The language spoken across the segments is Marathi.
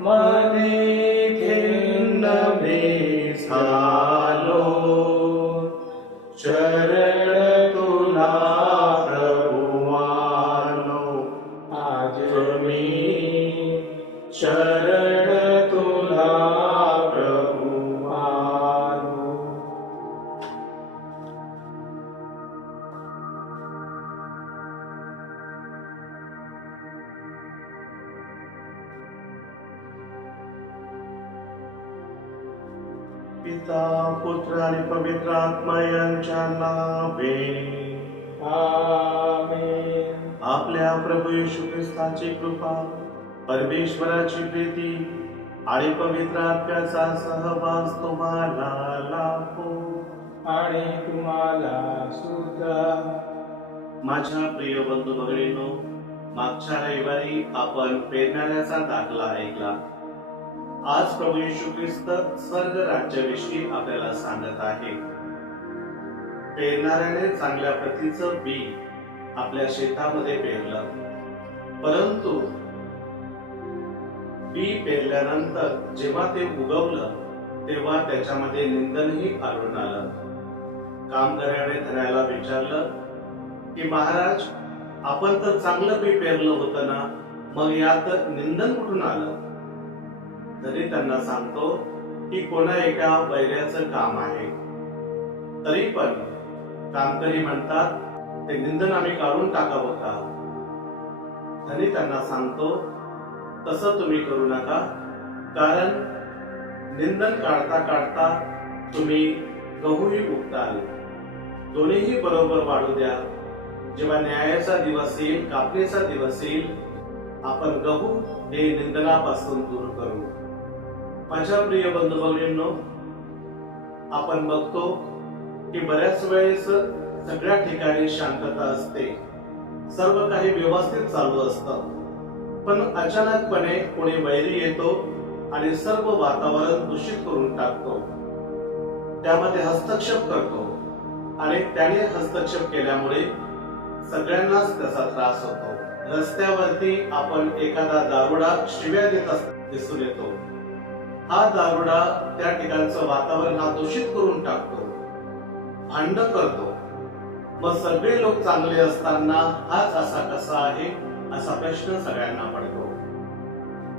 मने खिन्न मी झालो, शरण तुला प्रभु आलो, आज मी शरण तुला प्रभु आलो. पिता पुत्र आणि पवित्र आत्मा यांच्या नावे आमेन. आपल्या प्रभू येशू ख्रिस्ताची कृपा, परमेश्वराची प्रीती आणि पवित्र आत्म्याचा सहवास तुम्हाला लाभो. आणि तुम्हाला सुद्धा. माझ्या प्रिय बंधू भगिनींनो, मागच्या रविवारी आपण पेरणाऱ्याचा दाखला ऐकला. आज प्रभू येशू ख्रिस्त स्वर्ग राज्याविषयी आपल्याला सांगत आहे. पेरणाऱ्याने चांगल्या प्रतीचं बी आपल्या शेतामध्ये पेरलं, परंतु बी पेरल्यानंतर जेव्हा ते उगवलं तेव्हा त्याच्यामध्ये निंदनही आढळून आलं. कामकऱ्याने धन्याला विचारलं की महाराज, आपण तर चांगलं बी पेरलं होतं ना, मग यात निंदन कुठून आलं? तरी त्यांना सांगतो की कोणा एका बैऱ्याचं काम आहे. तरी पण कामकरी म्हणतात, ते निंदन आम्ही काढून टाकावं का? तरी त्यांना सांगतो, तसं तुम्ही करू नका, कारण निंदन काढता काढता तुम्ही गहूही उगताल. दोन्हीही बरोबर वाढू द्या. जेव्हा न्यायाचा दिवस येईल, कापणीचा दिवस येईल, आपण गहू हे निंदनापासून दूर करू. माझ्या प्रिय बंधू भगिनींनो, आपण बघतो की बऱ्याच वेळेस सगळ्या ठिकाणी शांतता असते, सर्व काही व्यवस्थित चालू असतं, पण अचानकपणे कोणी वैरी येतो आणि सर्व वातावरण दूषित करून टाकतो, त्यामध्ये हस्तक्षेप करतो आणि त्याने हस्तक्षेप केल्यामुळे सगळ्यांनाच त्याचा त्रास होतो. रस्त्यावरती आपण एखादा दारुडा शिव्या देत दिसून येतो. हा दारुडा त्या ठिकाणचं वातावरण हा दूषित करून टाकतो, भांडण करतो. मग सगळे लोक चांगले असताना हाच असा कसा आहे, असा प्रश्न सगळ्यांना पडतो.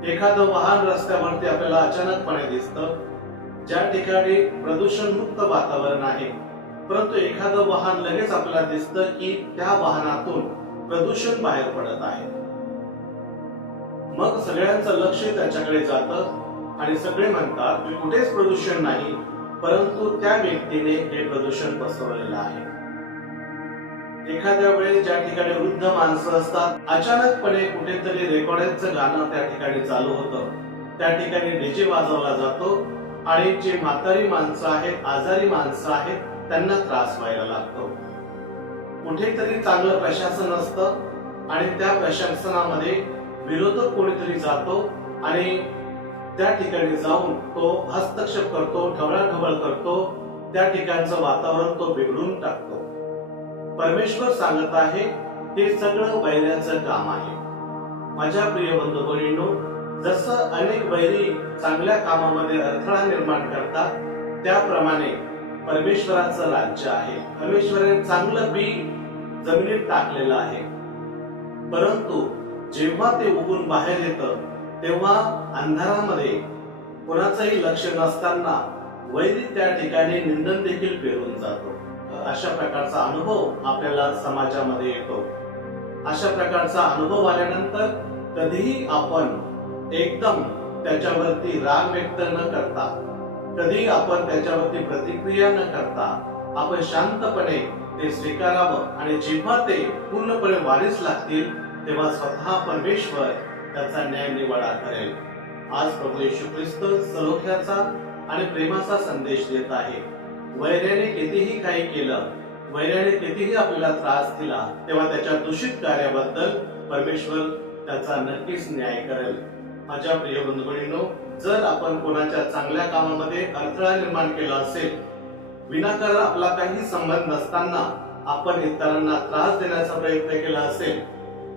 एखादं वाहन रस्त्यावरती आपल्याला अचानकपणे दिसतं, ज्या ठिकाणी प्रदूषण मुक्त वातावरण आहे, परंतु एखादं वाहन लगेच आपल्याला दिसतं की त्या वाहनातून प्रदूषण बाहेर पडत आहे. मग सगळ्यांचं लक्ष त्याच्याकडे जातं आणि सगळे म्हणतात की कुठेच प्रदूषण नाही, परंतु त्या व्यक्तीने हे प्रदूषण पसरवलेलं आहे. एखाद्या वेळेस ज्या ठिकाणी वृद्ध माणसं असतात, अचानकपणे कुठेतरी रेकॉर्डिंगचं गाणं त्या ठिकाणी चालू होतं, त्या ठिकाणी डीजे वाजवला जातो आणि जे म्हातारी माणसं आहेत, आजारी माणसं आहेत, त्यांना त्रास व्हायला लागतो. कुठेतरी चांगलं प्रशासन असतं आणि त्या प्रशासनामध्ये विरोधक कोणीतरी जातो आणि त्या ठिकाणी जाऊन तो हस्तक्षेप करतो, ढवळाढवळ करतो, त्या ठिकाणचं वातावरण तो बिघडून टाकतो. परमेश्वर सांगत आहे, हे सगळं वैऱ्याचं काम आहे. माझ्या प्रिय बंधू भगिनींनो, जसं अनेक वैरी चांगल्या कामामध्ये अडथळा निर्माण करतात, त्याप्रमाणे परमेश्वराचं राज्य आहे. परमेश्वराने चांगलं बी जमिनीत टाकलेलं आहे, परंतु जेव्हा ते उगून बाहेर येतं तेव्हा अंधारामध्ये कोणाचंही लक्ष नसताना वैरी त्या ठिकाणी निंदन देखील पेरून जातो. अशा प्रकारचा अनुभव आपल्याला समाजामध्ये येतो. अशा प्रकारचा अनुभव आल्यानंतर कधीही आपण एकदम त्याच्यावरती राग व्यक्त न करता, कधी आपण त्याच्यावरती प्रतिक्रिया न करता, आपण शांतपणे ते स्वीकारावं आणि जेव्हा ते पूर्णपणे वाढीस लागतील तेव्हा स्वतः परमेश्वर त्याचा न्याय निवाडा करेल. आज प्रभू येशू ख्रिस्त सलोख्याचा आणि प्रेमाचा संदेश देत आहे. वैऱ्याने कितीही काही केलं, वैऱ्याने कितीही आपल्याला त्रास दिला, तेव्हा त्याच्या दूषित कार्याबद्दल परमेश्वर त्याचा नक्कीच न्याय करेल. माझ्या प्रिय बंधू भगिनींनो, जर आपण कोणाच्या चांगल्या कामामध्ये अडथळा निर्माण केला असेल, विनाकारण आपला काही संबंध नसताना आपण इतरांना त्रास देण्याचा प्रयत्न केला असेल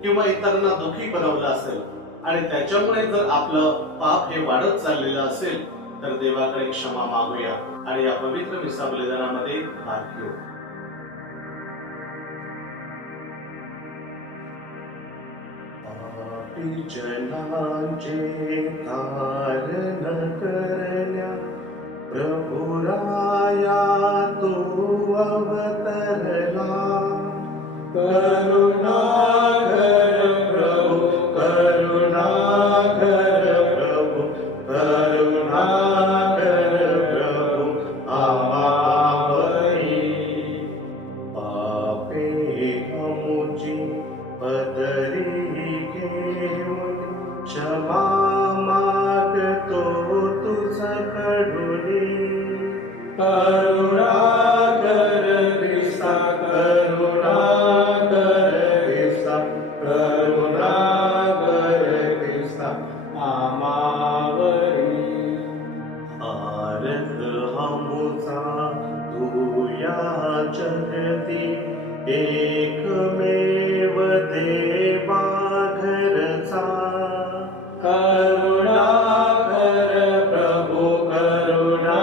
किंवा इतरांना दुःखी बनवलं असेल, आणि त्याच्यामुळे जर आपलं पाप हे वाढत चाललेलं असेल तर देवाकडे क्षमा मागूया आणि या पवित्र मिसा बलिदानामध्ये भाग घेऊ. पापी जनांचे तारण करण्या प्रभुराया तू अवतरला. करुणा कर प्रभु, करुणा कर प्रभु, करुणा कर प्रभु आमावरी. पापे अमुची पदरी घेऊन क्षमा मागतो तुझकडूनी. करुणा कर ख्रिस्ता, करुणा कर ख्रिस्ता, करुणा कर ख्रिस्ता आमावरी. भारत हमुचा तू या जगती एकमेव देवा घरचा. करुणा कर प्रभु, करुणा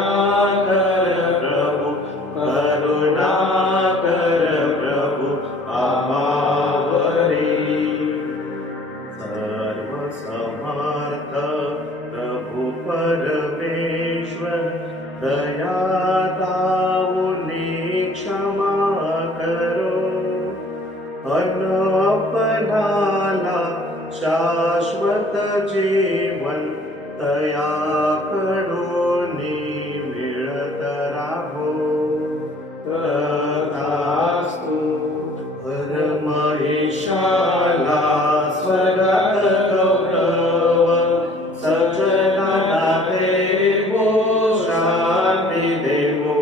कर प्रभु, करुणा कर प्रभु आमावरी. सर्व समर्थ प्रभु परमेश्वर दया दाऊनी क्षमा करो. अन अपनाला शाश्वत जीवन तयाकडून मिळत राहो. तथास्तु. परमेशाला स्वर्गात गौरव सजनाला देवो शांती देवो.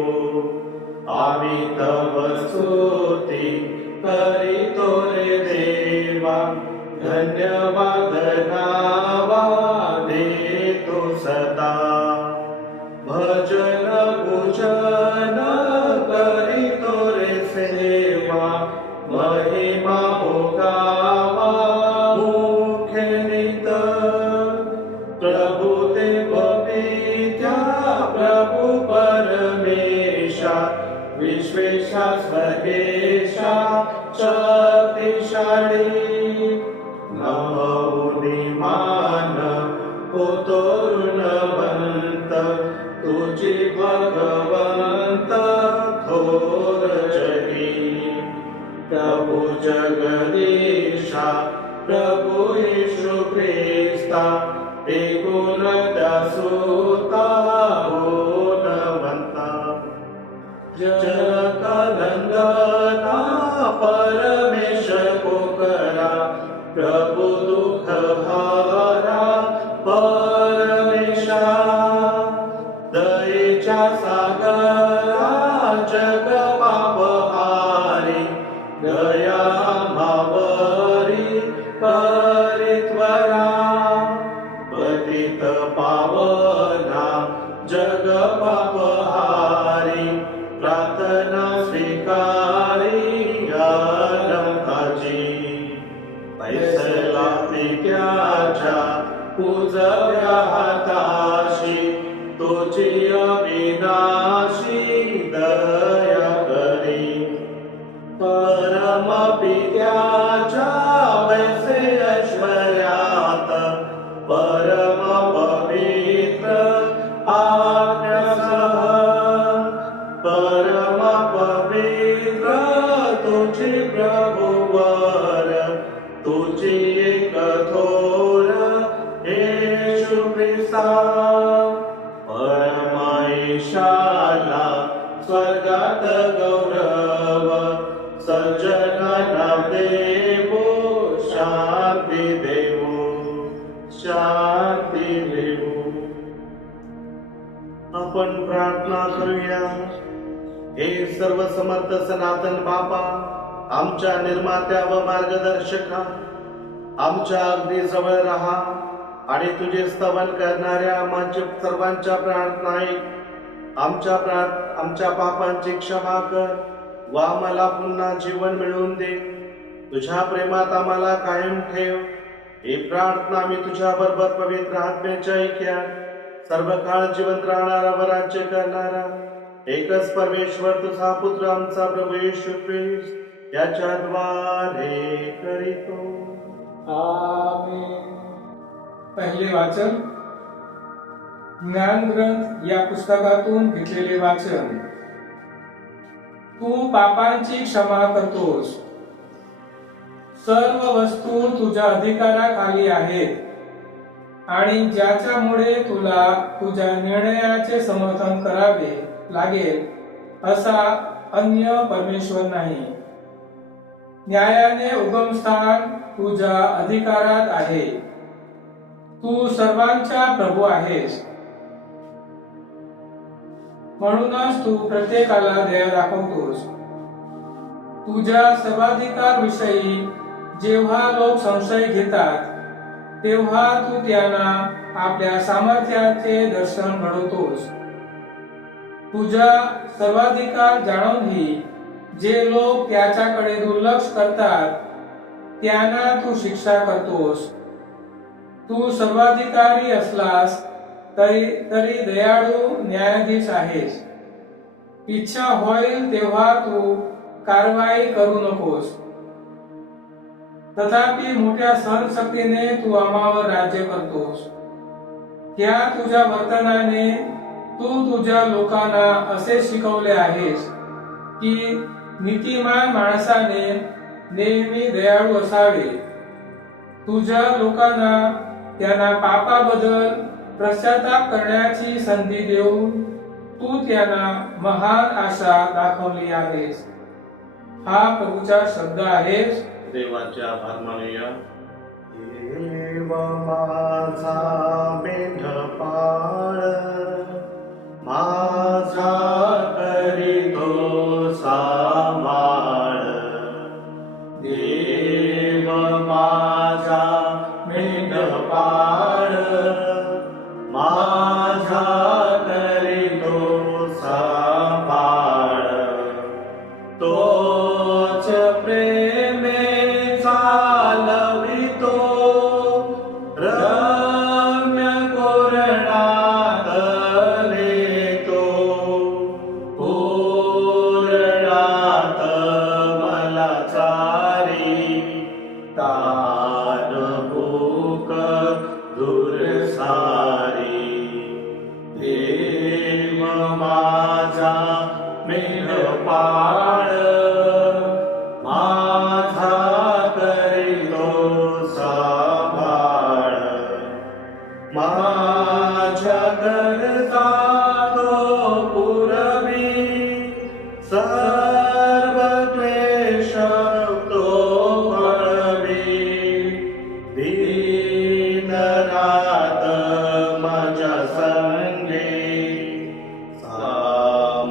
आम्ही तव स्तुती करीतो रे देवा. धन्यवाद नावा देतो सदा. भजन पूजन करीतो रे सेवा. महिमा भोगावा मुखे नित. प्रभु देव पित्या प्रभु परमेशा विश्वेशा स्वर्गेशा शक्तिशाली. नमोनी मान होतो ऋणवंत तुझी भगवंत थोर जगी. प्रभु जगदीशा प्रभु येशू ख्रिस्ता एकूण त्यासुता गुणवंता. जगत नंदना परमेश कोकरा. प्रभु दुःख हारा परमेशा. दयेच्या सागरा जग पापहारी. दया मावरी परित्वरा. पतित पावना जग पापहारी. प्रार्थना स्वीकारी अलंकाची. पैसला पित्याच्या पूजव्या हाताशी तुझी अविनाशी दया करी. परम पित्याच्या वैसे ऐश्वर्यात परम पवित्र आज्ञासह. परम पवित्र तुझी प्रभुवर तुझी एक थोर येशू ख्रिस्ता. परमेशाला स्वर्गात गौरव सज्जनांना देवो शांती देवो शांती देवो. आपण प्रार्थना करूया. हे सर्व समर्थ सनातन बापा, आमच्या निर्मात्या व मार्गदर्शका, आमच्या अगदी जवळ राहा आणि तुझे स्तवन करणाऱ्या आमच्या सर्वांच्या प्रार्थना ऐक. आमच्या पापांची क्षमा कर व आम्हाला पुन्हा जीवन मिळवून दे. तुझ्या प्रेमात आम्हाला कायम ठेव. ही प्रार्थना मी तुझ्या बरोबर पवित्र आत्म्याच्या ऐक्यात सर्व काळ जिवंत राहणारा व राज्य करणारा एकच परमेश्वर तुझा पुत्र आमचा प्रभू येशू ख्रिस्त याच्याद्वारे करीतो. आमेन. पहिले वाचन ज्ञान ग्रंथ या पुस्तकातून घेतलेले वाचन. तू पापांची क्षमा करतोस. सर्व वस्तू तुझ्या अधिकाराखाली आहेत आणि ज्याच्यामुळे तुला तुझ्या निर्णयाचे समर्थन करावे लागेल असा अन्य परमेश्वर नाही. न्यायाने उगमस्थान तुझ्या अधिकारात आहे. तू सर्वांचा प्रभू आहेस. म्हणूनच तू प्रत्येकाला दया दाखवतोस. तुझ्या सर्वाधिकार विषयी जेव्हा लोक संशय घेतात तेव्हा तू त्यांना आपल्या सामर्थ्याचे दर्शन घडवतोस. तुझ्या सर्वाधिकार जाणूनही जे लोक त्याच्याकडे दुर्लक्ष करतात त्यांना तू शिक्षा करतोस. तू सर्वाधिकारी असलास तरी दयाळू न्यायाधीश आहेस. इच्छा होईल तेव्हा तू कारवाई करू नकोस. तथापि मोठ्या सहनशक्तीने तू आम्हावर राज्य करतोस. त्या तुझ्या वर्तनाने तू तुझ्या लोकांना असे शिकवले आहेस की नीतिमान माणसाने नेहमी दयाळू असावे. तुझ्या लोकांना त्यांना पापाबद्दल पश्चाताप करण्याची संधी देऊन तू त्यांना महान आशा दाखवली आहेस. हा प्रभूचा शब्द आहेस. देवाचे आभार मानूया. देव माझा मेंढपाळ माझा करीतो सांभाळ. देव माझा मेंढपाळ माझा करीतो सांभाळ. तोच प्रेमे चालवितो रम्य कोरणात नेतो. कोरणात मला चारी तान भूक दूर सारी. देव माझा मेंढपाळ माझा करीतो सांभाळ. माझ्या गरजा तो पुरवी सर्व क्लेश तो पळवी. दिन रात माझ्या संगे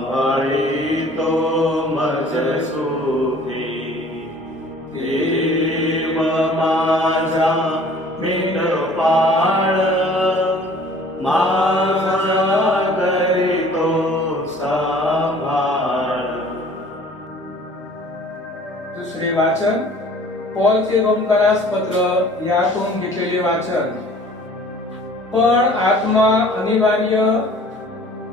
सांभाळितो मज सुखी. देव माझा मेंढपाळ माझा करीतो सांभाळ. दुसरे वाचन पौलचे रोमकरास पत्र यातून घेतलेले वाचन. पण आत्मा अनिवार्य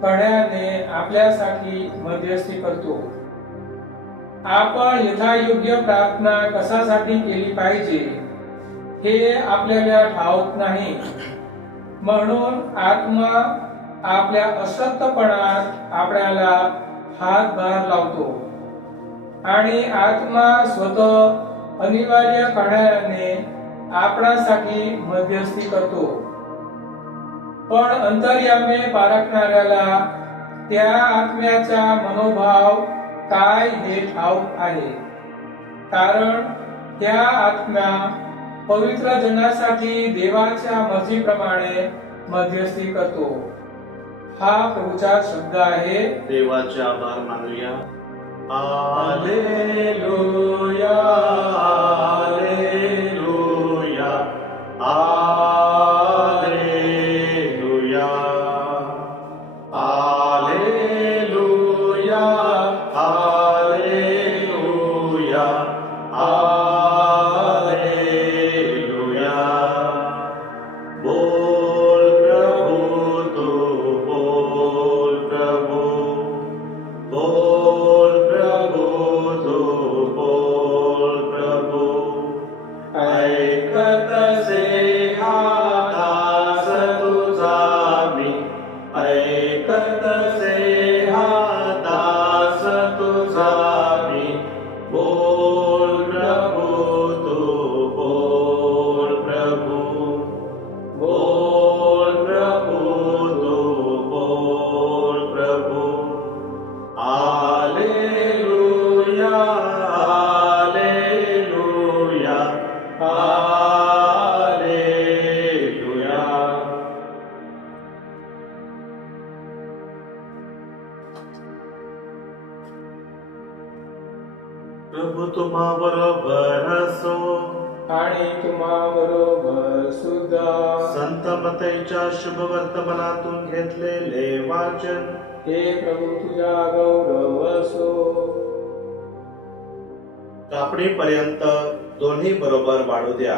पणाने आपल्यासाठी मध्यस्थी करतो. आपण यथायोग्य प्रार्थना कशासाठी केली पाहिजे हे आपल्याला ठाऊक नाही. म्हणून आत्मा आपल्या अशक्तपणात आपल्याला हातभार लावतो आणि आत्मा स्वतः अनिवार्य कारणाने आपणासाठी मध्यस्थी करतो. पण अंतर्यामे पारखणाऱ्याला त्या आत्म्याचा मनोभाव काय हे ठाऊक आहे. कारण त्या आत्म्या पवित्र जनासाठी देवाच्या मर्जीप्रमाणे मध्यस्थी करतो. हा प्रभूचा शब्द आहे. देवाचे आभार मानूया. Hallelujah hallelujah hallelujah hallelujah hallelujah hallelujah. प्रभू तुम्हा बरोबर असो. आणि तुम्हा बरोबर सुद्धा. संत मतईच्या शुभ वर्तमानातून घेतलेले वाचन. हे प्रभू तुझा गौरव असो. कापणीपर्यंत दोन्ही बरोबर वाढू द्या.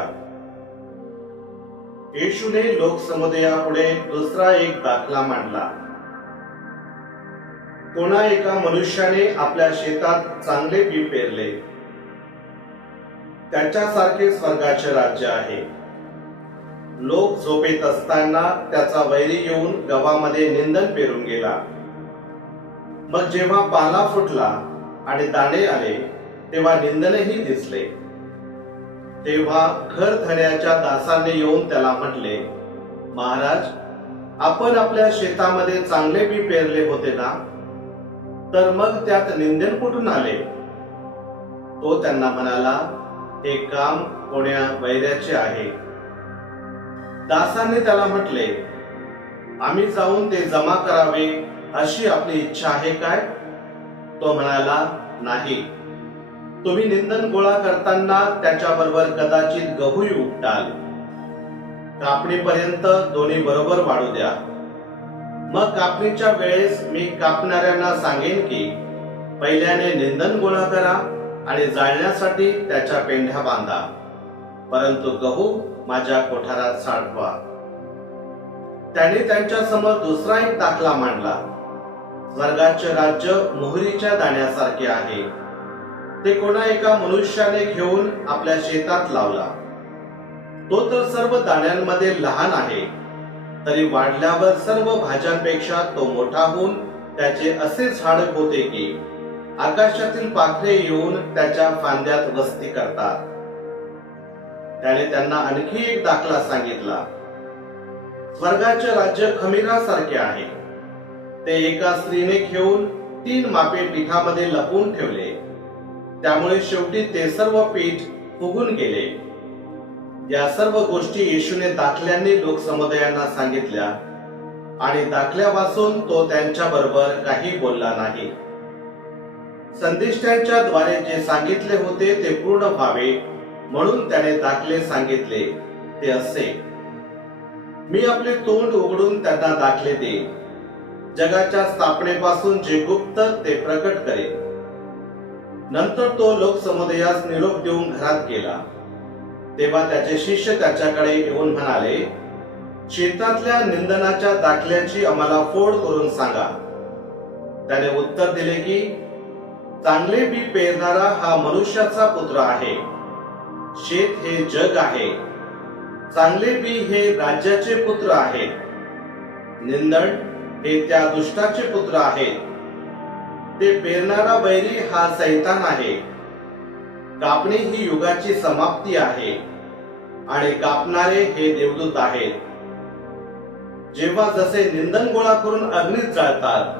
येशूने लोकसमुदायापुढे दुसरा एक दाखला मांडला. कोणा एका मनुष्याने आपल्या शेतात चांगले बी पेरले, त्याच्यासारखे स्वर्गाचे राज्य आहे. लोक झोपेत असताना त्याचा वैरी येऊन गव्हामध्ये निंदण पेरून गेला. मग जेव्हा पाला फुटला आणि दाणे आले, तेव्हा निंदणही दिसले. तेव्हा घर धण्याच्या दासाने येऊन त्याला म्हटले, महाराज, आपण आपल्या शेतामध्ये चांगले बी पेरले होते ना, तर मग त्यात निंदण कुठून आले? तो त्यांना म्हणाला, हे काम कोण्या वैऱ्याचे आहे. दासाने त्याला म्हटले, आम्ही जाऊन ते जमा करावे अशी आपली इच्छा आहे काय? तो म्हणाला, नाही. तुम्ही निंदण गोळा करताना त्याच्याबरोबर कदाचित गहूही उपटाल. कापणीपर्यंत दोन्ही बरोबर वाढू द्या. मग कापणीच्या वेळेस मी कापणाऱ्यांना सांगेन की पहिल्याने निंदण गोळा करा आणि जाळण्यासाठी त्याच्या पेंढ्या बांधा, परंतु गहू माझ्या कोठारात साठवा. त्याने त्यांच्या समोर दुसरा एक दाखला मांडला. स्वर्गाचे राज्य मोहरीच्या दाण्यासारखे आहे. ते कोणा एका मनुष्याने घेऊन आपल्या शेतात लावला. तो तर सर्व दाण्यांमध्ये लहान आहे, तरी वाढल्यावर सर्व भाज्यांपेक्षा तो मोठा होऊन त्याचे असे झाड होते की आकाशातील पाखरे येऊन त्याच्या फांद्यात वस्ती करतात. त्याने त्यांना आणखी एक दाखला सांगितला. स्वर्गाचे राज्य खमीरासारखे आहे. ते एका स्त्रीने घेऊन 3 मापे पिठामध्ये लपवून ठेवले. त्यामुळे शेवटी ते सर्व पीठ फुगून गेले. या सर्व गोष्टी येशूने दाखल्यांनी लोकसमुदायांना सांगितल्या आणि दाखल्या वाचून तो त्यांच्या बरोबर काही बोलला नाही. संदेष्ट्यांच्या द्वारे जे सांगितले होते ते पूर्ण व्हावे म्हणून त्याने दाखले सांगितले. ते असे, मी आपले तोंड उघडून त्यांना दाखले देईन. जगाच्या स्थापनेपासून जे गुप्त ते प्रकट करेन. नंतर तो लोकसमुदायास निरोप देऊन घरात गेला. तेव्हा त्याचे शिष्य त्याच्याकडे येऊन म्हणाले, शेतातल्या निंदनाच्या दाखल्याची आम्हाला फोड करून सांगा. त्याने उत्तर दिले की चांगले बी पेरणारा हा मनुष्याचा पुत्र आहे. शेत हे जग आहे. चांगले बी हे राज्याचे पुत्र आहेत. निंदण हे त्या दुष्टाचे पुत्र आहेत. ते पेरणारा वैरी हा सैतान आहे. कापणी ही युगाची समाप्ती आहे आणि कापणारे हे देवदूत आहेत. जेव्हा जसे निंदण गोळा करून अग्नीत जाळतात,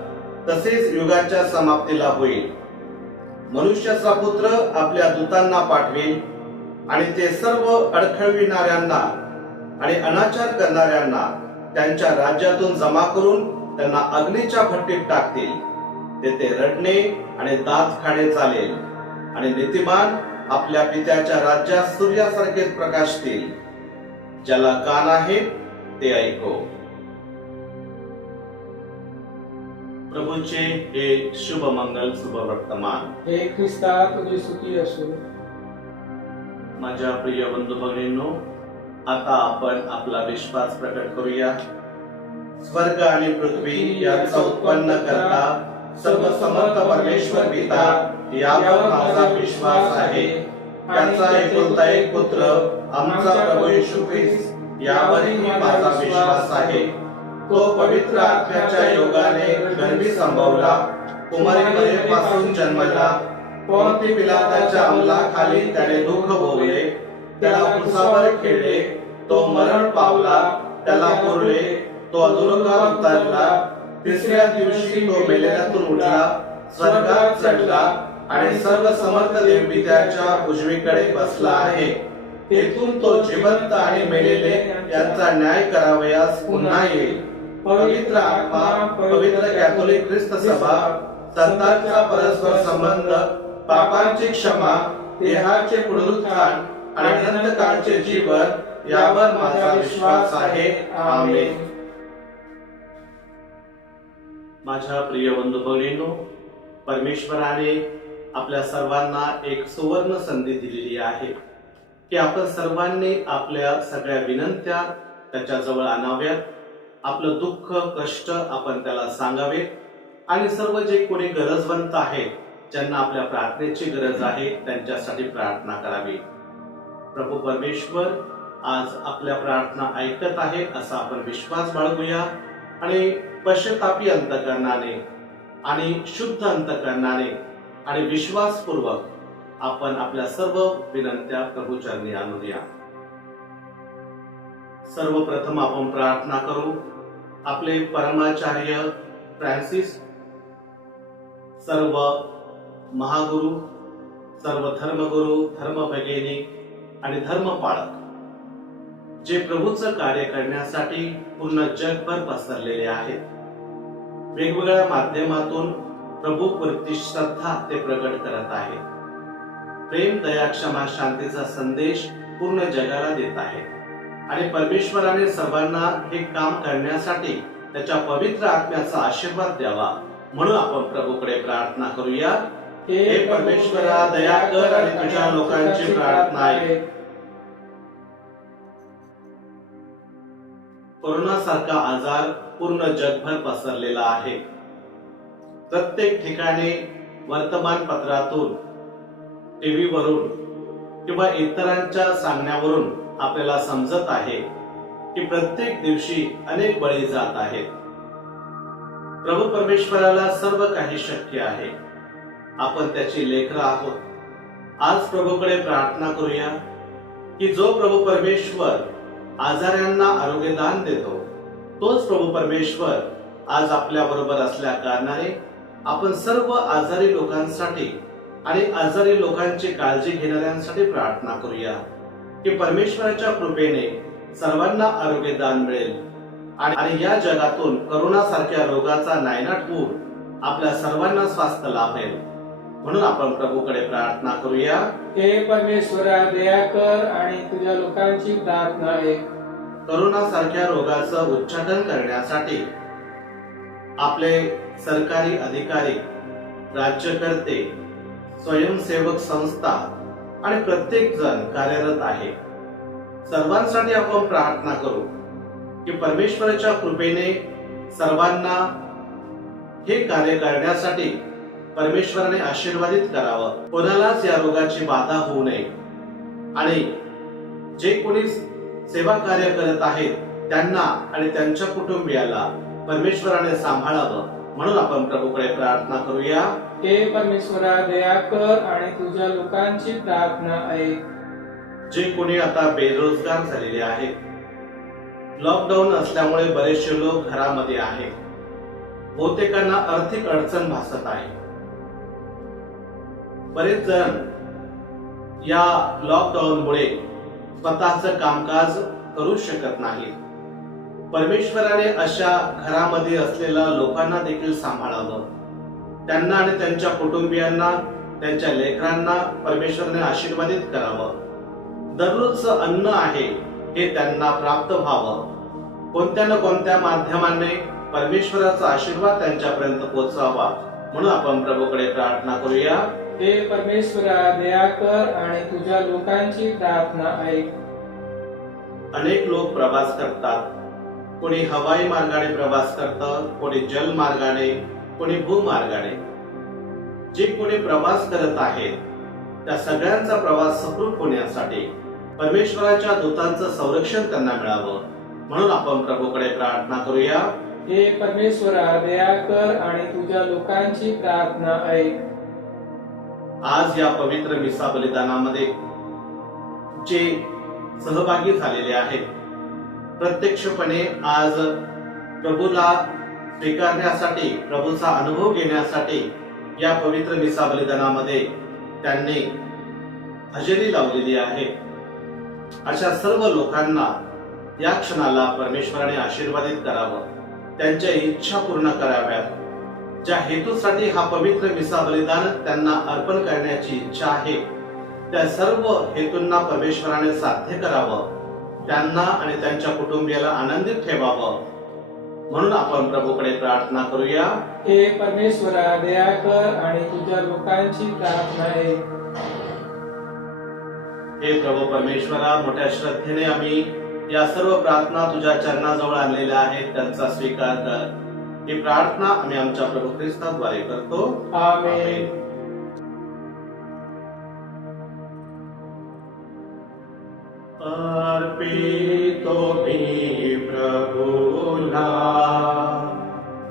तसेच युगाच्या समाप्तीला होईल. मनुष्याचा पुत्र आपल्या दूतांना पाठवेल आणि ते सर्व अडखळविणाऱ्यांना आणि अनाचार करणाऱ्यांना त्यांच्या राज्यातून जमा करून त्यांना अग्नीच्या भट्टीत टाकतील. तेथे रडणे आणि दात खाणे चालेल आणि नीतिमान आपल्या पित्याच्या राज्यात सूर्यासारखे प्रकाशतील. ज्याला कान आहे ते ऐको. प्रभूचे हे शुभ मंगल शुभ वर्तमान. हे ख्रिस्ता तुझी स्तुती असो. माझ्या प्रिय बंधू भगिनींनो, आता आपण आपला विश्वास प्रकट करूया. स्वर्ग आणि पृथ्वी यांचा उत्पन्न करता सर्व समर्थ परमेश्वर पिता यावर माझा विश्वास आहे. त्याचा एकुलता एक पुत्र आमचा प्रभू येशू ख्रिस्त यावरही माझा विश्वास आहे. तो पवित्र आत्म्याच्या योगाने गर्भी संभवला, कुमारी मरियमपासून जन्मला, पोंती पिलाताच्या अंमलाखाली त्याने दुःख भोगले, त्याला क्रुसावर खेळले, तो मरण पावला, त्याला पुरले, तो अधोलोकात उतरला, तिसऱ्या दिवशी तो मेलेल्यातून उठला, स्वर्गात चढला आणि सर्व समर्थ देवपित्याच्या उजवीकडे बसला आहे. तेथून तो जिवंत आणि मेलेले यांचा न्याय करावयास पुन्हा येईल. पवित्र आत्मा, पवित्र कॅथोलिक ख्रिस्त सभा, संतांचा परस्पर संबंध, पापांची क्षमा, देहाचे पुनरुत्थान आणि अनंतकाळचे जीवन यावर माझा विश्वास आहे. आमेन. माझ्या प्रिय बंधू भगिनींनो, परमेश्वराने आपल्या सर्वांना एक सुवर्ण संधी दिलेली आहे की आपण सर्वांनी आपल्या सगळ्या विनंत्या त्याच्याजवळ आणाव्यात. आपलं दुःख कष्ट आपण त्याला सांगावे आणि सर्व जे कोणी गरजवंत आहेत, ज्यांना आपल्या प्रार्थनेची गरज आहे, त्यांच्यासाठी प्रार्थना करावी. प्रभू परमेश्वर आज आपल्या प्रार्थना ऐकत आहे असा आपण विश्वास बाळगूया आणि पश्चातापी अंतकरणाने आणि शुद्ध अंतकरणाने आणि विश्वासपूर्वक आपण आपल्या सर्व विनंत्या प्रभूचरणी आणूया. सर्वप्रथम आपण प्रार्थना करू. आपले परमाचार्य फ्रान्सिस, सर्व महागुरु, सर्व धर्मगुरु, धर्मभगिनी आणि धर्मपाळक जे प्रभूचं कार्य करण्यासाठी पूर्ण जगभर पसरलेले आहेत, वेगवेगळ्या माध्यमातून प्रभूवरती श्रद्धा ते प्रकट करत आहेत, प्रेम, दया, क्षमा, शांतीचा संदेश पूर्ण जगाला देत आहेत आणि परमेश्वराने सर्वांना हे काम करण्यासाठी त्याच्या पवित्र आत्म्याचा आशीर्वाद द्यावा म्हणून आपण प्रभूकडे प्रार्थना करूया. हे परमेश्वरा, दया कर आणि तुझ्या लोकांची प्रार्थना ऐक. कोरोना सारखा आजार पूर्ण जगभर पसरलेला आहे. प्रत्येक ठिकाणी वर्तमानपत्रातून, टीव्हीवरून किंवा इतरांच्या सांगण्यावरून आपल्याला समजत आहे की प्रत्येक दिवशी अनेक बळी जात आहेत. प्रभू परमेश्वराला सर्व काही शक्य आहे. आपण त्याची लेकरं आहोत. आज प्रभूकडे प्रार्थना करूया की जो प्रभू परमेश्वर आजाऱ्यांना आरोग्यदान देतो, तोच प्रभू परमेश्वर आज आपल्या बरोबर असल्या कारणाने आपण सर्व आजारी लोकांसाठी आणि आजारी लोकांची काळजी घेणाऱ्यांसाठी प्रार्थना करूया की परमेश्वराच्या कृपेने सर्वांना आरोग्यदान मिळेल आणि या जगातून करोना सारख्या रोगाचा नायनाट होऊन आपल्या सर्वांना स्वास्थ्य लाभेल म्हणून आपण प्रभूकडे प्रार्थना करूया. हे परमेश्वरा, दया कर आणि तुझ्या लोकांची प्रार्थना ऐक. करोना सारख्या रोगाचं उच्चाटन करण्यासाठी आपले सरकारी अधिकारी, राज्यकर्ते, स्वयंसेवक संस्था आणि प्रत्येक जण कार्यरत आहे. सर्वांसाठी आपण प्रार्थना करू की परमेश्वराच्या कृपेने सर्वांना हे कार्य करण्यासाठी परमेश्वराने आशीर्वादित करावं. कोणालाच या रोगाची बाधा होऊ नये आणि जे कोणी सेवा कार्य करत आहेत त्यांना आणि त्यांच्या कुटुंबियाला परमेश्वराने सांभाळावं म्हणून आपण प्रभूकडे प्रार्थना करूया. हे परमेश्वरा, दया कर आणि तुझ्या लोकांची प्रार्थना ऐक. जे कोणी आता बेरोजगार झालेले आहेत, लॉकडाऊन असल्यामुळे बरेचसे लोक घरामध्ये आहेत, बहुतेकांना आर्थिक अडचण भासत आहे. बरेच जण या लॉकडाऊनमुळे स्वतःचं कामकाज करू शकत नाही. परमेश्वराने अशा घरामध्ये असलेल्या लोकांना देखील सांभाळावं. त्यांना आणि त्यांच्या कुटुंबियांना, त्यांच्या लेकरांना परमेश्वराने आशीर्वादित करावं. दररोजचं अन्न आहे हे त्यांना प्राप्त व्हावं. कोणत्या ना कोणत्या माध्यमाने परमेश्वराचा आशीर्वाद त्यांच्यापर्यंत पोहोचावा म्हणून आपण प्रभूकडे प्रार्थना करूया. हे परमेश्वरा, दया कर आणि तुझ्या लोकांची प्रार्थना ऐक. अनेक लोक प्रवास करतात. कोणी हवाई मार्गाने प्रवास करतं, कोणी जल मार्गाने, कोणी भूमार्गाने. जे कोणी प्रवास करत आहेत त्या सगळ्यांचा प्रवास सुखरूप होण्यासाठी परमेश्वराच्या दूतांचं संरक्षण त्यांना मिळावं म्हणून आपण प्रभूकडे प्रार्थना करूया. हे परमेश्वरा, दया कर आणि तुझ्या लोकांची प्रार्थना ऐक. आज या पवित्र मिसा बलिदानामध्ये जे सहभागी झालेले आहेत, प्रत्यक्षपणे आज प्रभूला स्वीकारण्यासाठी, प्रभूचा अनुभव घेण्यासाठी या पवित्र मिसा बलिदानामध्ये त्यांनी हजेरी लावलेली आहे. अशा सर्व लोकांना या क्षणाला परमेश्वराने आशीर्वादित करावं, त्यांच्या इच्छा पूर्ण कराव्यात, ज्या हेतूसाठी हा पवित्र मिसा बलिदान त्यांना अर्पण करण्याची इच्छा आहे, त्या सर्व हेतूंना परमेश्वराने साध्य करावं, त्यांना आणि त्यांच्या कुटुंबियाला आनंदित ठेवावं, म्हणून आपण प्रभूकडे प्रार्थना करूया. हे परमेश्वरा, दया कर आणि तुझ्या लोकांची प्रार्थना आहे. हे प्रभू परमेश्वरा, मोठ्या श्रद्धेने आम्ही या सर्व प्रार्थना तुझ्या चरणाजवळ आणलेल्या आहेत, त्यांचा स्वीकार कर. ही प्रार्थना आम्ही आमच्या प्रभू ख्रिस्ताद्वारे करतो. आमेन. अर्पितो मी प्रभूला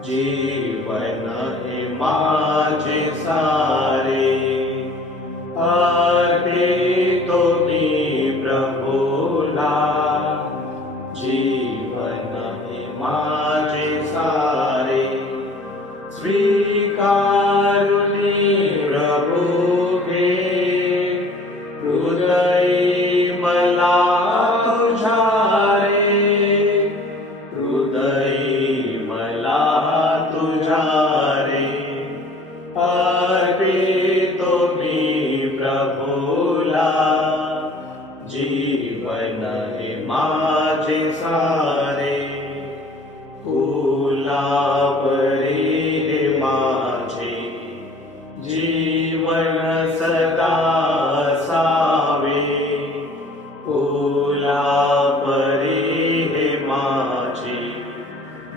जीवन हे माझे सारे. अर्पितो मी प्रभूला जीवन हे माझे सारे. स्वीकारुनी प्रभू घे हृदय मला तुझ्या रे. हृदय मला तुझ्या रे. अर्पितो मी प्रभूला जीवन हे माझे सारे. फुलापरी हे माझे जीवन सदा असावे. फुलापरी हे माझे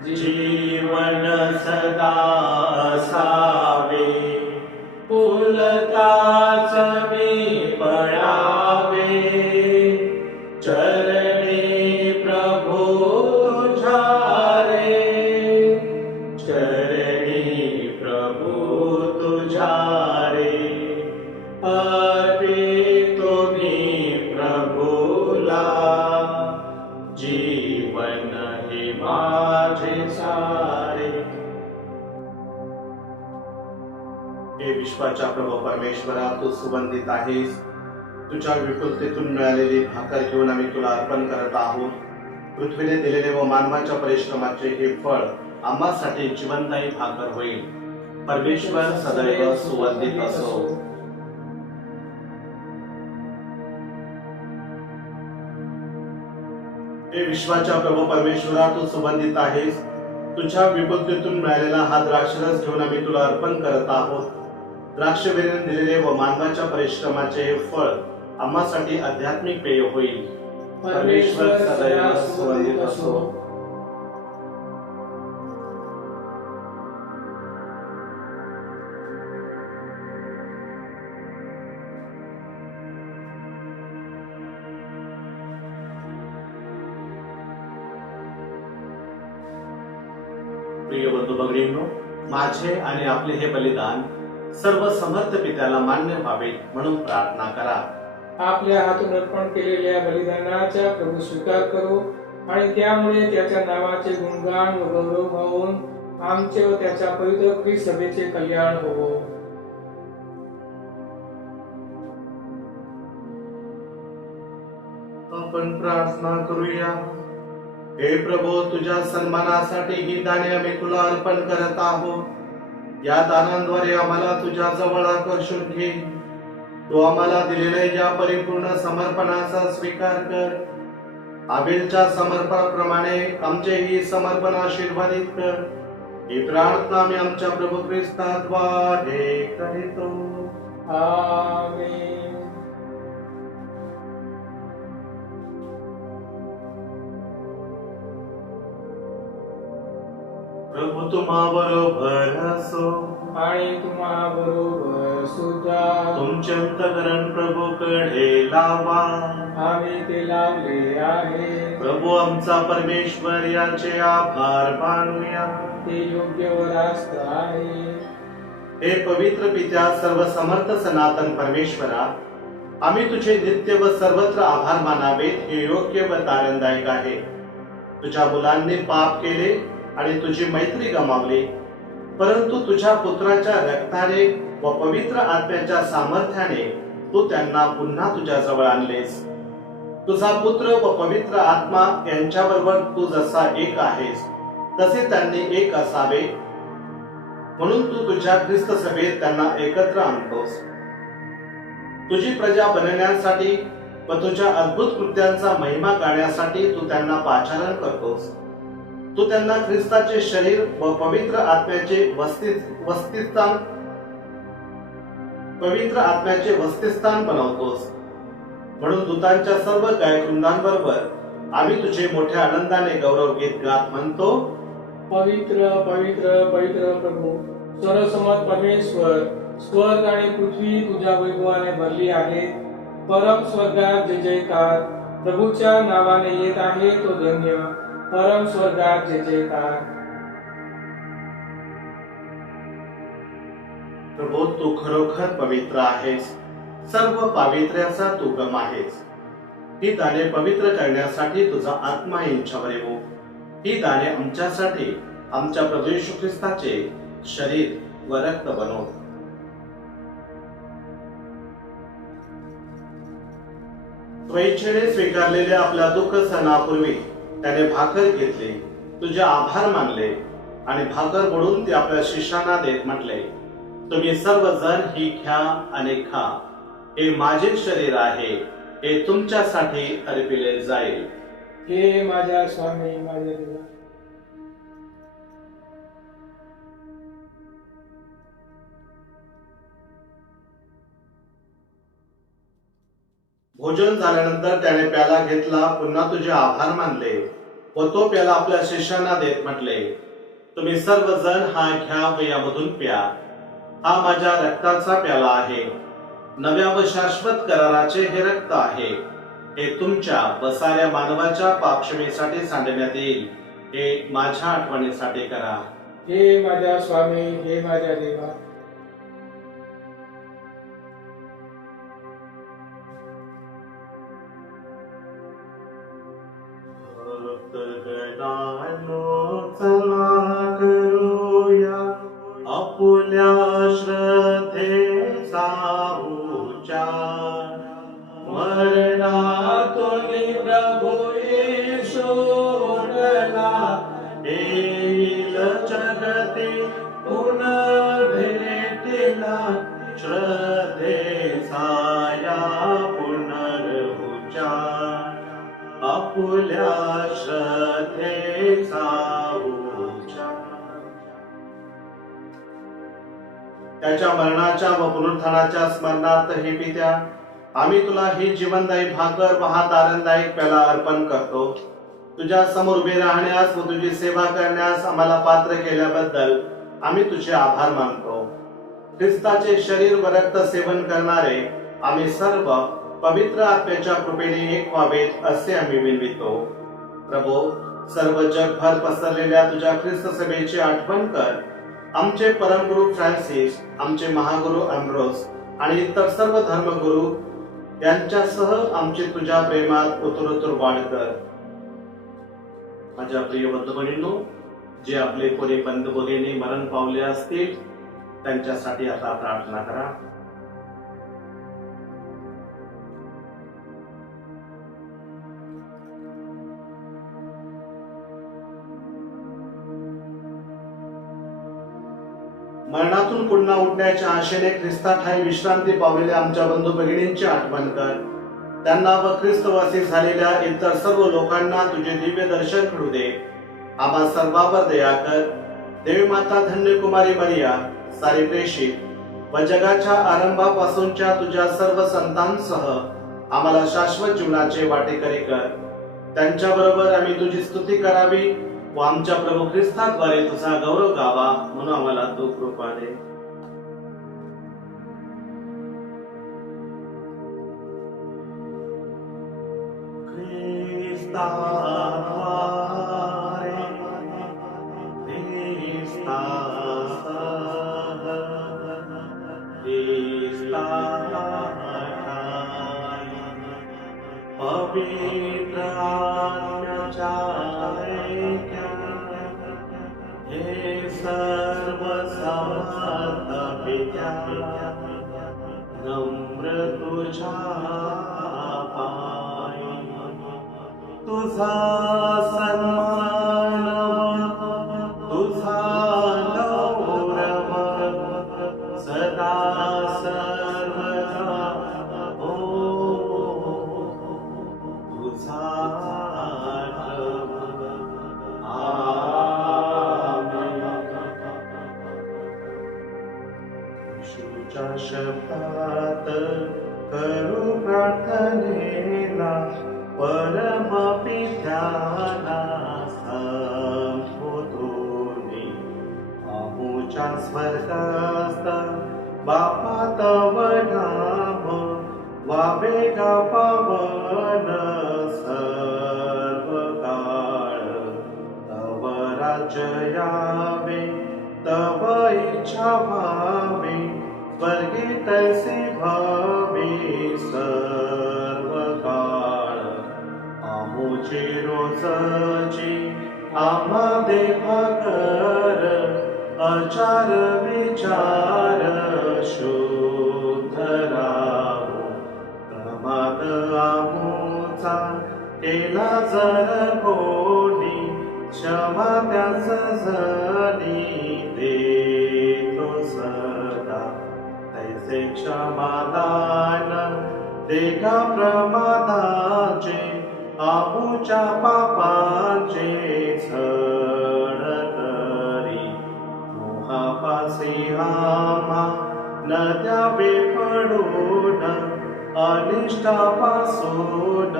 जीवन सदा असावे. फुलताच मी पडावे चरणी प्रभू तुझ्या रे. चरणी प्रभू तुझ्या रे. अर्पितो मी प्रभूला जीवन हे माझे सारे. हे विश्वाच्या प्रभू परमेश्वरा, तू सुगंधित आहेस. तुझ्या विपुलतेतून मिळालेली भाकर घेऊन आम्ही तुला अर्पण करत आहोत. पृथ्वीने दिलेले व मानवाच्या परिश्रमाचे हे फळ आम्हासाठी जीवनदायी भाकर होईल. परमेश्वर सदैव सुवंदित असो. हे विश्वाच्या प्रभू परमेश्वरा, तू सुगंधित आहेस. तुझ्या विपुलतेतून मिळालेला हा द्राक्षरस घेऊन आम्ही तुला अर्पण करत आहोत. द्राक्षवेलीने दिलेले व मानवाच्या परिश्रमाचे हे फळ आम्हासाठी आध्यात्मिक पेय होईल. परमेश्वर सदैव सुवंदित असो. प्रिय बंधू भगिनींनो, माझे आणि आपले हे बलिदान सर्व समर्थ पित्याला मान्य व्हावे म्हणून प्रार्थना करा. आपल्या हातून अर्पण केलेल्या बलिदानाचा प्रभू स्वीकार करू आणि त्यामुळे त्याच्या नावाचे गुणगान व गौरव होऊन आमचे व त्याच्या पवित्र ख्रिस्त सभेचे कल्याण होवो. आपण प्रार्थना करूया. हे प्रभू, तुझ्या सन्मानासाठी ही दाने आम्ही तुला अर्पण करत आहोत. या दानांद्वारे आम्हाला तुझ्या जवळ आकर्षून घे. तू आम्हाला दिलेल्या या परिपूर्ण समर्पणाचा स्वीकार कर. आबेलच्या समर्पणाप्रमाणे आमचेही समर्पण आशीर्वादित कर. ही प्रार्थना आम्ही आमच्या प्रभू ख्रिस्ताद्वारे करीतो. आमेन. प्रभू तुम्हा बरोबर असो आणि तुम्हा बरोबर सुद्धा. तुमचे अंतःकरण प्रभूकडे लावा. आम्ही ते लावले आहे. प्रभू आमचा परमेश्वर, याचे आभार मानूया. ते योग्य व रास्त आहे. हे पवित्र पित्या, सर्व समर्थ सनातन परमेश्वरा, आम्ही तुझे नित्य व सर्वत्र आभार मानावेत हे योग्य व तारणदायक आहे. तुझ्या मुलांनी पाप केले आणि तुझी मैत्री गमावली, परंतु तुझ्या पुत्राच्या रक्ताने व पवित्र आत्म्याच्या सामर्थ्याने तू त्यांना पुन्हा तुझ्या जवळ आणलेस. तुझा पुत्र व पवित्र आत्मा यांच्याबरोबर तू जसा एक आहेस तसे त्यांनी एक असावे म्हणून तू तुझ्या ख्रिस्त सभेत त्यांना एकत्र आणतोस. तुझी प्रजा बनण्यासाठी व तुझ्या अद्भुत कृत्यांचा महिमा गाण्यासाठी तू त्यांना पाचारण करतोस. तू त्यांना ख्रिस्ताचे शरीर व पवित्र आत्म्याचे वसतिस्थान बनवतोस. म्हणून दूतांच्या सर्व गायकवृंदांबरोबर आम्ही तुझे मोठ्या आनंदाने गौरव गीत गात म्हणतो, पवित्र पवित्र पवित्र प्रभू सर्वसमर्थ परमेश्वर, स्वर्ग आणि पृथ्वी तुझ्या वैभवाने भरली आहे. परम स्वर्गात जय जयकार, प्रभूच्या नावाने येत आहे तो धन्य. परम स्वर्गात जय जयकार. प्रभू तू खरोखर पवित्र आहेस. सर्व पावित्र्याचा तू गम आहेस. ही दाने पवित्र करण्यासाठी तुझा आत्मा यांच्यावर येवो. ही दाने आमच्यासाठी आमच्या प्रभू येशू ख्रिस्ताचे शरीर व रक्त बनव. स्वेच्छेने स्वीकारलेल्या आपल्या दुःख सणापूर्वी त्याने भाकर घेतली, तुझे आभार मानले आणि भाकर मोडून ती आपल्या शिष्यांना देत म्हटले, तुम्ही सर्वजण ही घ्या आणि खा. हे माझे शरीर आहे, हे तुमच्यासाठी अर्पिले जाईल. हे माझ्या स्वामी, माझ्या देवा. भोजन झाल्यानंतर त्याने प्याला घेतला, पुन्हा तुझे आभार मानले व तो प्याला आपल्या शिष्यांना देत म्हटले, तुम्ही सर्वजण हा घ्या व यामधून प्या. हा माझ्या रक्ताचा प्याला आहे, नव्या व शाश्वत कराराचे हे रक्त आहे. हे तुमच्या व साऱ्या मानवाच्या पापक्षमेसाठी सांडण्यात येईल. हे माझ्या आठवणीसाठी करा. हे माझ्या स्वामी, हे माझ्या देवा. चला करूया आपुल्या श्रद्धेचा उच्चार. मरणातून प्रभू येशू उठला, येईल जगती पुनर्भेटीला. श्रद्धेचा या पुनरुच्चार, आपुल्या श्रद्धेचा उच्चार. त्याच्या मरणाच्या व पुनरुत्थानाच्या स्मरणार्थ हे पित्या, आम्ही तुला ही जीवनदायी भाकर व हा तारणदायक प्याला अर्पण करतो. तुझ्या समोर उभे राहण्यास व तुझी सेवा करण्यास आम्हाला पात्र केल्याबद्दल आम्ही तुझे आभार मानतो. ख्रिस्ताचे शरीर व रक्त सेवन करणारे आम्ही सर्व पवित्र आत्म्याच्या कृपेने एक व्हावेत असे आम्ही विनवितो. प्रभू, सर्व जगभर पसरलेल्या तुझ्या ख्रिस्त सभेची आठवण कर. आमचे परमगुरु फ्रान्सिस, आमचे महागुरु अम्ब्रोस आणि इतर सर्व धर्मगुरु यांच्यासह आमची तुझ्या प्रेमात उत्तरोत्तर वाढ कर. माझ्या प्रिय बंधू, जे आपले कोणी बंधू भगिनी मरण पावले असतील त्यांच्यासाठी आता प्रार्थना करा. मरणातून पुन्हा उठण्याच्या आशेने ख्रिस्ताठाई विश्रांती पावलेल्या आमच्या बंधू भगिनींची आठवण कर. त्यांना व ख्रिस्तवासी झालेल्या इतर सर्व लोकांना तुझे दिव्य दर्शन घडू दे. आम्हा सर्वांवर दया कर. देवी माता धन्य कुमारी मरिया, सारी प्रेषित व जगाच्या आरंभापासूनच्या तुझ्या सर्व संतांसह आम्हाला शाश्वत जीवनाचे वाटेकरी कर. त्यांच्याबरोबर आम्ही तुझी स्तुती करावी व आमच्या प्रभू ख्रिस्ताद्वारे तुझा गौरव गावा, म्हणून आम्हाला तू कृपा दे. पवित्र आत्म्याच्या हे सर्व समर्थ पित्या, नम्र तुझ्या पायी तुझा सन्मान, तुझा गौरव तुझ्या शब्दात करू प्रार्थनेला परमपित्याला संबोधूनी आमुच्या स्वर्गस्थ बापा तव नाम वावे गा पावन सर्व काळ तव राज्य यावे तव इच्छा व्हावी स्वर्गी तैसे भावे सर्व काळ आमुची रोजची आम्हा दे भाकर अचार विचार शुद्ध राहू प्रमाद आमुचा केला जर कोणी क्षमा त्याच जनी देतो सदा तैसे क्षमादान देगा प्रमादाचे आमुच्या पापांचे छळ करी मोहापासी आम्हा नद्या बेपडून अनिष्टापासून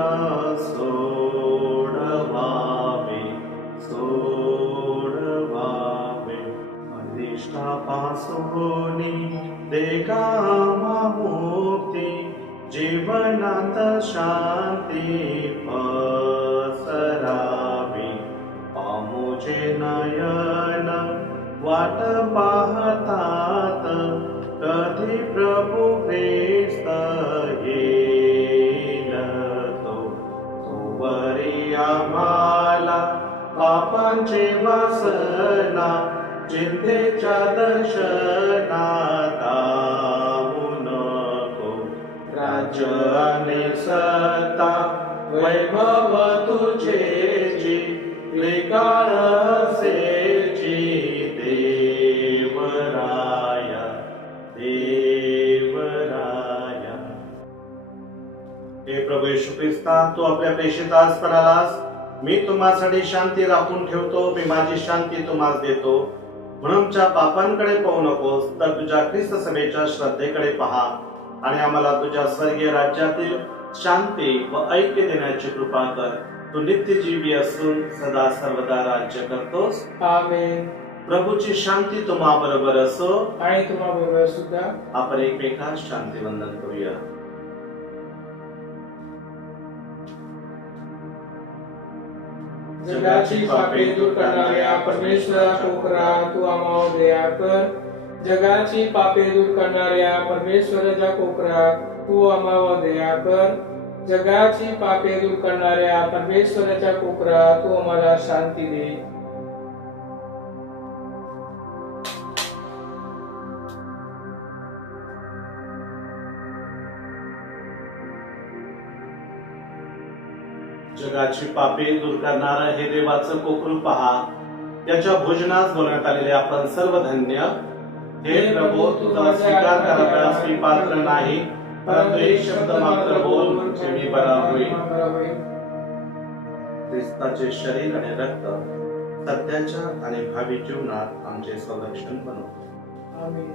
सोडवावे अनिष्टापासून देगा मुक्ती जीवनात शांती पसरावी पामुचे नयन वाट पाहतात कधी प्रभू ख्रिस्त येईल तोवरी आम्हाला पापांची वासना चिंतेच्या दर्शनात आणू नको राज्य आणि सत्ता वैभव तुझे जी त्रिकाळ असेची देवराया हे प्रभू येशू ख्रिस्ता तू आपल्या प्रेषितास म्हणालास मी तुम्हासाठी शांती राखून ठेवतो मी माझी शांती तुम्हास देतो म्हणून आमच्या पापांकडे पाहू नकोस तर तुझ्या ख्रिस्त सभेच्या श्रद्धेकडे पहा आणि आम्हाला तुझ्या स्वर्गीय राज्यातील शांती व ऐक्य देण्याची कृपा कर तू नित्यजीवी असून सदा सर्वदा राज्य करतोस आमेन. प्रभूची शांती तुम्हा बरोबर असो आणि तुम्हा बरोबर सुद्धा. आपण एकमेकांस शांती वंदन करूया. जगाची पापे दूर करणाऱ्या परमेश्वरा पोकरा तू आम्हावर दया कर. जगाची पापे दूर करणाऱ्या परमेश्वराच्या पोकरा तू आम्हावर दया कर. जगाची पापे दूर करणाऱ्या परमेश्वराच्या पोकरा तू आम्हाला शांती दे. जगाची पापे दूर करणारा हे देवाचं कोकरू पहा. त्याच्या भोजनास बोलण्यात आलेले आपण सर्व धन्य. हे प्रभू तुझा स्वीकार करावयास मी पात्र नाही परंतु एक शब्द मात्र बोल म्हणजे मी बरा होईल. ख्रिस्ताचे शरीर आणि रक्त सध्याच्या आणि भावी जीवनात आमचे संरक्षण बनव. आमेन.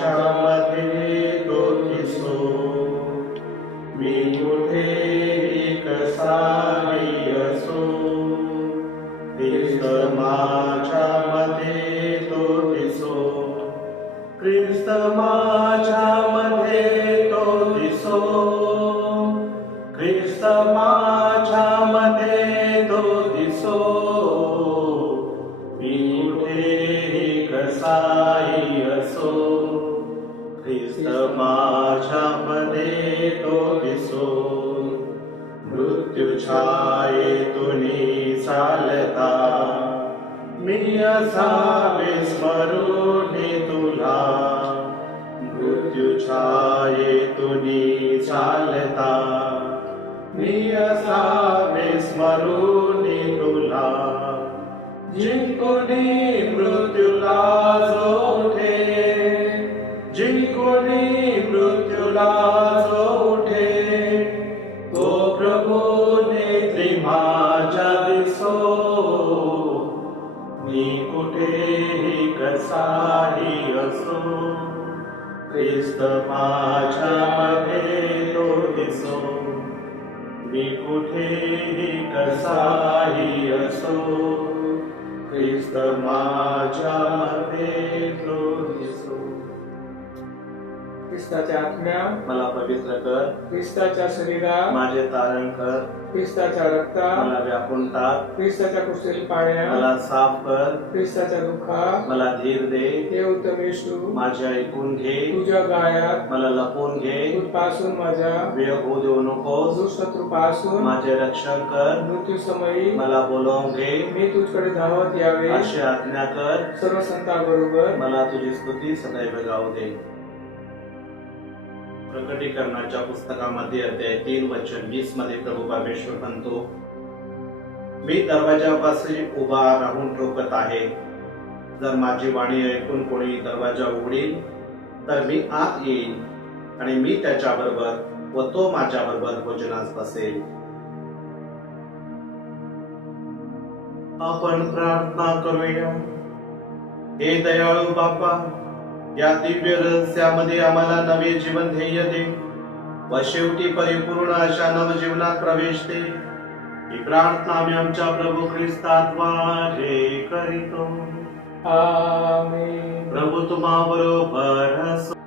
माझ्यामध्ये तो दिसो मी कुठेही कसाही असो ख्रिस्त माझ्यामध्ये तो दिसो ख्रिस्त माझ्यामध्ये तो दिसो ख्रिस्त माझ्यामध्ये तो दिसो मी कुठेही कसाही असो ख्रिस्त माझ्यामध्ये तो दिसो मृत्यू छायेतुनी चालता मी असावे स्मरुनी तुला मृत्यू छायेतुनी चालता मी असावे स्मरुनी तुला जिंकुनी मृत्यूला जोठे मी कुठेही कसाही असो, ख्रिस्त माझ्यामध्ये तो दिसो. मी कुठेही कसाही असो, ख्रिस्त माझ्यामध्ये तो दिसो. ख्रिस्ताच्या आत्म्या मला पवित्र कर, ख्रिस्ताच्या शरीरात माझे तारण कर, ख्रिस्ताच्या रक्तात मला व्यापून टाक, ख्रिस्ताच्या कुशली पाण्यात मला साफ कर, ख्रिस्ताच्या दुःखात मला धीर दे, हे उत्तम येशू माझे ऐकून घे, तुझ्या गायात मला लपवून घे, तुझपासून माझ्या वेळ होऊ देऊ नकोस, दुःशत्रूपासून माझे रक्षण कर, मृत्यू समयी मला बोलावून घे, मी तुझकडे धावत यावे. अशी आज्ञा कर, सर्व संतांबरोबर मला तुझी स्तुती सदैव गाऊ दे. प्रकटीकरणाच्या पुस्तकामध्ये अध्याय 3 वचन 20 मध्ये प्रभू परमेश्वर म्हणतो, मी दरवाजापाशी उभा राहून ठोकत आहे. जर माझी वाणी ऐकून कोणी दरवाजा उघडील तर मी आत येईन आणि मी त्याच्या बरोबर व तो माझ्या बरोबर भोजनास बसेल. आपण प्रार्थना करूया. हे दयाळू बापा, या दिव्य रहस्यामध्ये आम्हाला नवे जीवन ध्येय दे व शेवटी परिपूर्ण अशा नवजीवनात प्रवेश दे. ही प्रार्थना आम्ही आमच्या प्रभू ख्रिस्ताद्वारे करीतो. आमेन. प्रभू तुम्हा बरोबर असो.